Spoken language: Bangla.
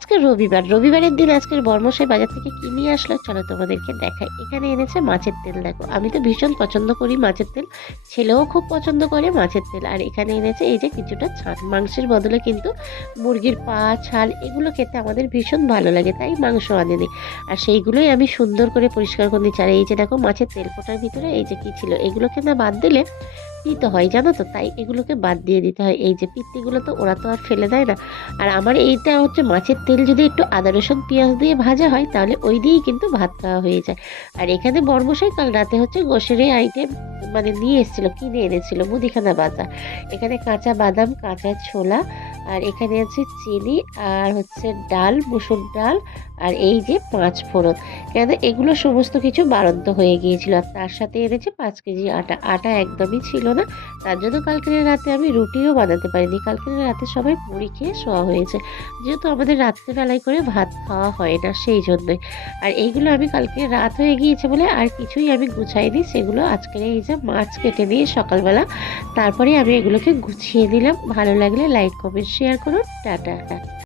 আজকে রবিবার। রবিবারের দিন আজকের বর্মশাই বাজার থেকে কি নিয়ে আসলো? চলো তোমাদেরকে দেখাই। এখানে এনেছে মাছের তেল, দেখো। আমি তো ভীষণ পছন্দ করি মাছের তেল। ছেলেও খুব পছন্দ করে মাছের তেল। আর এখানে এনেছে এই যে কিছুটা ছাল। মাংসের বদলে কিন্তু মুরগির পা, ছাল এগুলো খেতে আমাদের ভীষণ ভালো লাগে, তাই মাংস আনেনি। আর সেইগুলোই আমি সুন্দর করে পরিষ্কার করে নিচ্ছি। আর এই যে দেখো মাছের তেল কোটার ভিতরে, এই যে কী ছিল, এগুলোকে না বাদ দিলে দিতে হয়, জানো তো? তাই এগুলোকে বাদ দিয়ে দিতে হয়। এই যে পিত্তিগুলো তো, ওরা তো আর ফেলে দেয় না। আর আমার এইটা হচ্ছে মাছের তেল যদি একটু আদা, রসুন, পেঁয়াজ দিয়ে ভাজা হয়, তাহলে ওই দিয়েই কিন্তু ভাত খাওয়া হয়ে যায়। আর এখানে বর্মশাই কাল রাতে হচ্ছে গোসেরই আইটেম মানে নিয়ে এসেছিল, কিনে এনেছিল, মুদিখানা বাজার। এখানে কাঁচা বাদাম, কাঁচা ছোলা, আর এখানে আছে চিনি, আর হচ্ছে ডাল, মুসুর ডাল, আর এই যে পাঁচ ফোড়ন। কেন এগুলো সমস্ত কিছু বাড়ন্ত হয়ে গিয়েছিল, আর তার সাথে এনেছে পাঁচ কেজি আটা। আটা একদমই ছিল না, তার জন্য কালকে রাতে আমি রুটিও বানাতে পারিনি। কালকে রাতে সবাই মুড়ি খেয়ে শোয়া হয়েছে। যেহেতু আমাদের রাত্রেবেলায় করে ভাত খাওয়া হয় না, সেই জন্যই। আর এইগুলো আমি কালকে রাত হয়ে গিয়েছে বলে আর কিছুই আমি গুছাইনি, সেগুলো আজকের এই যে মাছ কেটে দিয়ে সকালবেলা তারপরে আমি এগুলোকে গুছিয়ে দিলাম ভালো লাগলে লাইক কমেন্ট শেয়ার করুন। টাটা।